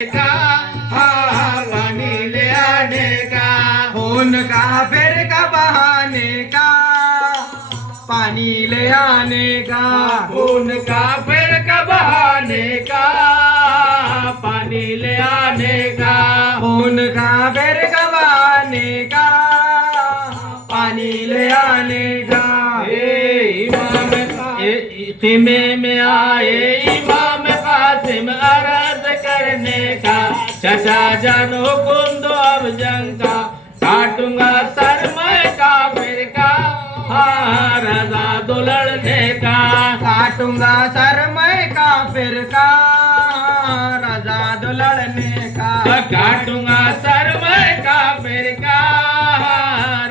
का हाँ पानी ले आने का, खून का फिर का बहाने का पानी ले आने का, खून का फिर का बहाने का पानी ले आने का, खून का फिर का बहाने का पानी ले आने का। इमाम खिमे में आए इमाम कासिम अर्ज करने का, चचा जान हुकुम दो अब जंग का, काटूंगा सर मैं काफिर का हाँ रजा दो लड़ने का, काटूंगा सर मैं काफिर का रजा दो लड़ने का, काटूंगा सर मैं काफिर का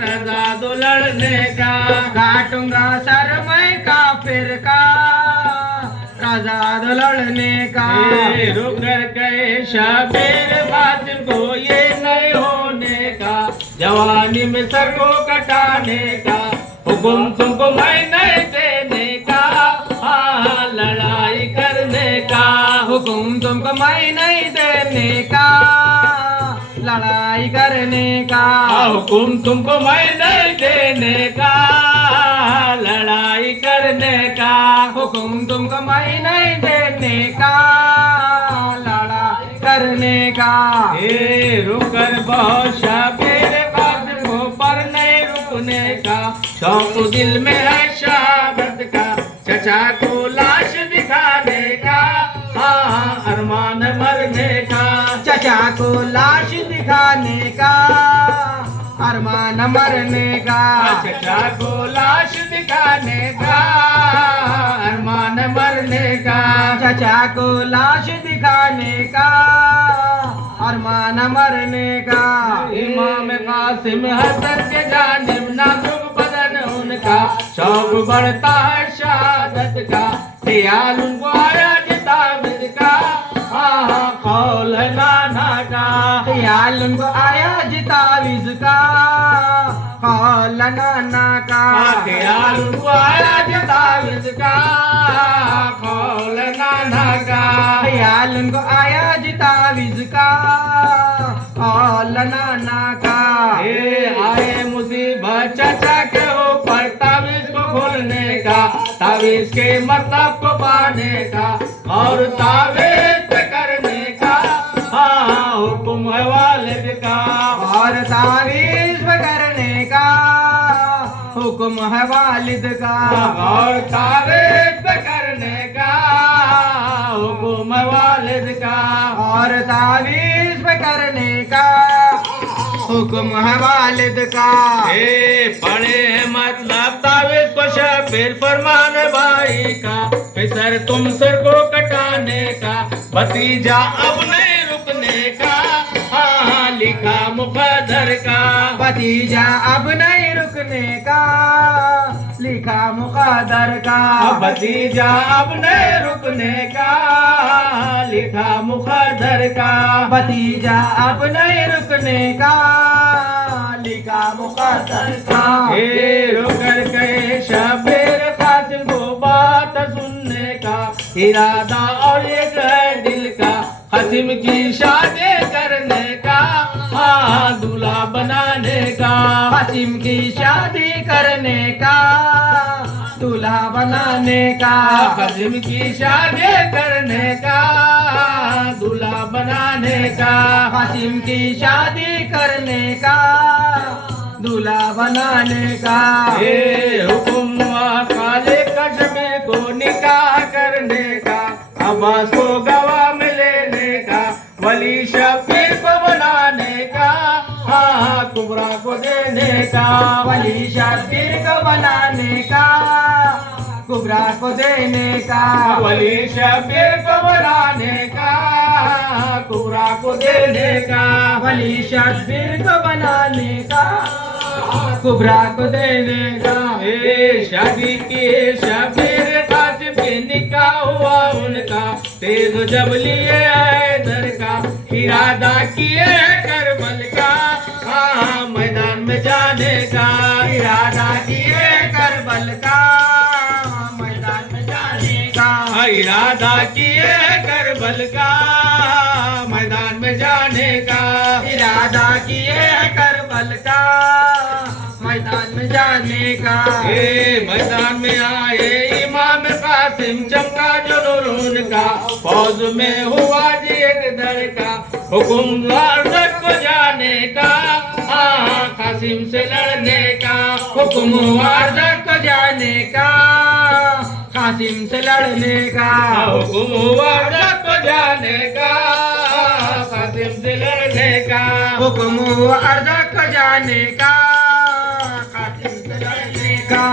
रजा दो लड़ने का, काटूंगा सर मैं काफिर का रजा दो लड़ने का। रुक कर गए शाबिर बातिल को ये नहीं होने का, जवानी में सर को कटाने का, हुकुम तुमको मैं नहीं देने का हाँ लड़ाई करने का, हुकुम तुमको मैं नहीं देने का लड़ाई करने का, हुकुम तुमको मैं नहीं देने का लड़ाई करने का, हुकुम तुमको मैं नहीं देने का लड़ाई करने का। रुकर बहुत शाबिर बातिल को पर नहीं रुकने का, शौक दिल में है शहादत का, चचा को लाश दिखाने का हाँ अरमान मरने का, चचा को लाश दिखाने का अरमान मरने का, चचा को लाश दिखाने का अरमान मरने का, चचा को लाश दिखाने का अरमान मरने का। इमाम कासिम हसन के जानिब नाजुक बदन उनका, शौक बढ़ता है शहादत का, ख्याल उनको आया जिताबिद का हाँ कौल है नाना का, ख्याल उनको आया जिताविज का कौल नाना का, ख्याल उनको आया जिताबिद का कौल नाना का, ख्याल उनको आया जिताविज का कौल नाना का। आए मुसीबत चचा के ऊपर तावीज को खोलने का, तावीज के मतलब को पाने का और तावीज करने का हाँ हुक्म है वालिद का, और तावीज करने का हुक्म है वालिद का, और तावीज करने का हुक्म है वालिद का, और तावीज करने का हुक्म है वालिद का। पढ़े हैं मतलब तावीज को शबीर फरमान भाई का, फिसर तुम सर को कटाने का, भतीजा अब नहीं रुकने का हाँ लिखा मुकद्दर का, भतीजा अब नहीं रुकने का लिखा मुकद्दर का, भतीजा अब नहीं रुकने का लिखा मुकद्दर का, भतीजा अब नहीं रुकने का लिखा मुकद्दर का। रुकर गए शबीर कासिम को बात सुनने का, इरादा और एक है दिल का, हसीम की शादी करने का हाँ दूल्हा बनाने का, हसीम की शादी करने का दूल्हा बनाने का, हसीम की शादी करने का दूल्हा बनाने का, हसीम की शादी करने का दूल्हा बनाने का। हुकुम काले कशमे को निकाह करने का, अब्बास को गवाह में लेने का, वली शबीर को बनाने का हाँ कुबरा को देने का, वली शबीर को बनाने का कुबरा को देने का, वली शबीर को बनाने का कुबरा को देने का, वली शबीर को बनाने का कुबरा को देने का। शादी की शबीर कासिम के निकाह हुआ उनका, तेज जब लिए इधर का, इरादा किए करबल का हाँ मैदान में जाने का, इरादा किए करबल का मैदान में जाने का, इरादा किए करबल का मैदान किए है करबल का मैदान में जाने का। मैदान में आए इमाम कासिम चमका जो नूर का फौज में हुआ जी एक धड़का हुकुम अर्जक को जाने का कासिम से लड़ने का हुकुम हुआ अर्जक को जाने का कासिम से लड़ने का। हुकुम हुआ अर्जक को जाने का कासिम से लड़ने का। हुकुम हुआ अर्जक को जाने का कासिम से लड़ने का।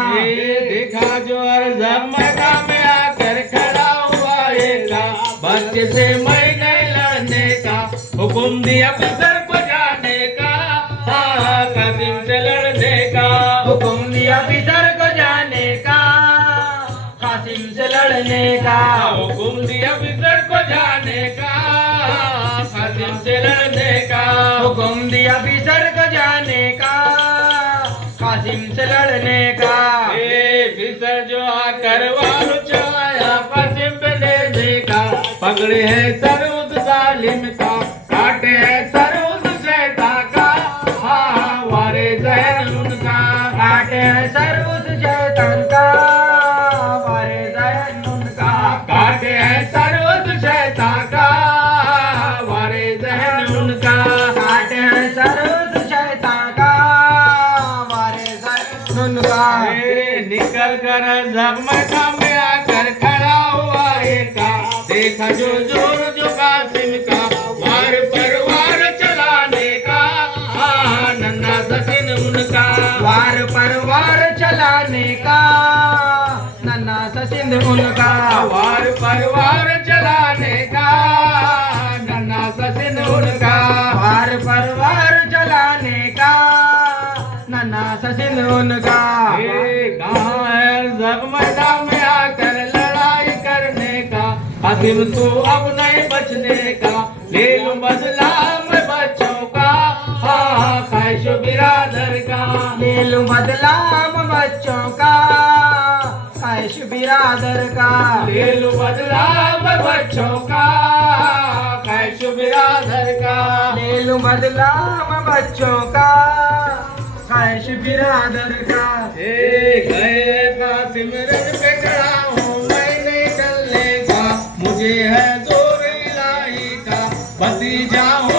देखा जो अर्जक मैदान में आकर खड़ा हुआ एका बच्चे से मैं नहीं लड़ने का हुकुम दिया अफसर को जाने का कासिम से लड़ने का। हुकुम दिया अफसर को जाने का कासिम से लड़ने का। हुकुम दिया अफसर को जाने का कासिम से लड़ने का। हुकुम दिया अफसर को जाने का कासिम से लड़ने का। अफसर जो आकर वार चलाया कासिम पे लेने का पकड़े है सर उस जालिम का काटे है सर उस शैतान का वारे जहन उनका। काटे है सर उस शैतान का वारे जहन उनका। काटे है सर उस शैतान का वारे जहन उनका। काटे है सर उस शैतान का वारे जहन उनका। निकल कर जब मैदान में आकर खड़ा हुआ एका देखा जो जोर जो कासिम का वार पर वार चलाने का नन्ना सचिन उनका। वार पर वार चलाने का नन्ना सा सिंध उनका। वार पर वार चलाने का नन्ना सा सिंध उनका। वार पर वार चलाने का नन्ना सा सिंध उनका। कहाँ है जब मैदान में आकर लड़ाई करने का कासिम तू अब नहीं बचने का ले लूं बदला मैं बच्चों का ख्वाहिश बिरादर का। ले लूं बदला मैं बच्चों का ख्वाहिश बिरादर का। ले लूं बदला मैं बच्चों का ख्वाहिश बिरादर का। ले लूं बदला मैं बच्चों का ख्वाहिश बिरादर का। गए कासिम रन पे खड़ा हूँ मैं नहीं चलने का मुझे है जोर इलाही का भतीजा हूँ